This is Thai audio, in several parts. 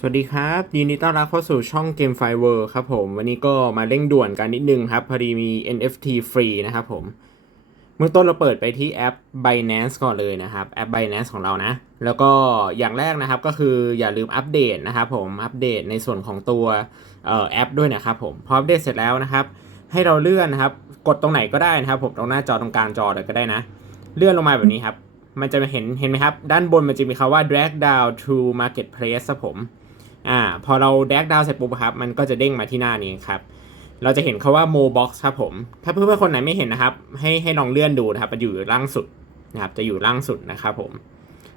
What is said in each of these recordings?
สวัสดีครับ ยินดีต้อนรับเข้าสู่ช่อง Game f i w e r ครับผม วันนี้ก็มาเร่งด่วนกันนิดนึงครับ พอดีมี NFT ฟรีนะครับผม เมื่อต้นเราเปิดไปที่แอป Binance ก่อนเลยนะครับ แอป Binance ของเรานะ แล้วก็อย่างแรกนะครับก็คืออย่าลืมอัปเดตนะครับผมอัปเดตในส่วนของตัวออแอปด้วยนะครับผม พออัปเดตเสร็จแล้วนะครับ ให้เราเลื่อนนะครับ กดตรงไหนก็ได้นะครับผมตรงหน้าจอตรงกลางจอเลยก็ได้นะ เลื่อนลงมาแบบนี้ครับมันจะเห็นเห็นไหมครับ ด้านบนมันจะมีคำว่า drag down to marketplace ครับผม อ่าพอเรา drag down เสร็จปุ๊บครับมันก็จะเด้งมาที่หน้านี้ครับเราจะเห็นคาว่า mo box ครับผม ถ้าเพื่อนๆคนไหนไม่เห็นนะครับ ให้ให้ลองเลื่อนดูนะครับ มันอยู่ล่างสุดนะครับ จะอยู่ล่างสุดนะครับผม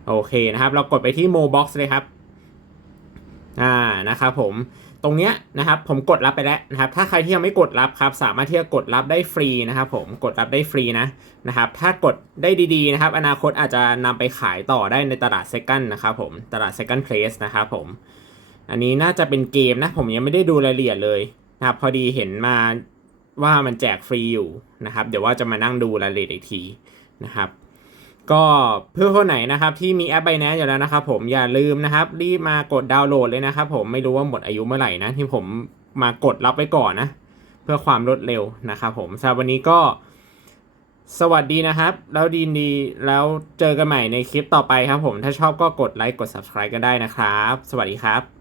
โอเคนะครับ เรากดไปที่ mo box เลยครับ อ่า นะครับผม ตรงเนี้ยนะครับ ผมกดรับไปแล้วนะครับ ถ้าใครที่ยังไม่กดรับครับ สามารถที่จะกดรับได้ฟรีนะครับ ผม กดรับได้ฟรีนะ นะครับ ถ้ากดได้ดีๆนะครับ อนาคตอาจจะนำไปขายต่อได้ในตลาด second นะครับผม ตลาด second place นะครับผม อันนี้น่าจะเป็นเกมนะ ผมยังไม่ได้ดูรายละเอียดเลยนะครับ พอดีเห็นมาว่ามันแจกฟรีอยู่นะครับ เดี๋ยวว่าจะมานั่งดูรายละเอียดอีกทีนะครับ ก็เพื่อคนไหนนะครับที่มีแอป Binance อยู่แล้วนะครับผมอย่าลืมนะครับ รีบมากดดาวน์โหลดเลยนะครับ ผมไม่รู้ว่าหมดอายุเมื่อไหร่นะ ที่ผมมากดรับไว้ก่อนนะ เพื่อความรวดเร็วนะครับผมสำหรับวันนี้ก็สวัสดีนะครับ แล้วดีดีแล้วเจอกันใหม่ในคลิปต่อไปครับผม ถ้าชอบก็กดไลค์กด subscribe กันได้นะครับ สวัสดีครับ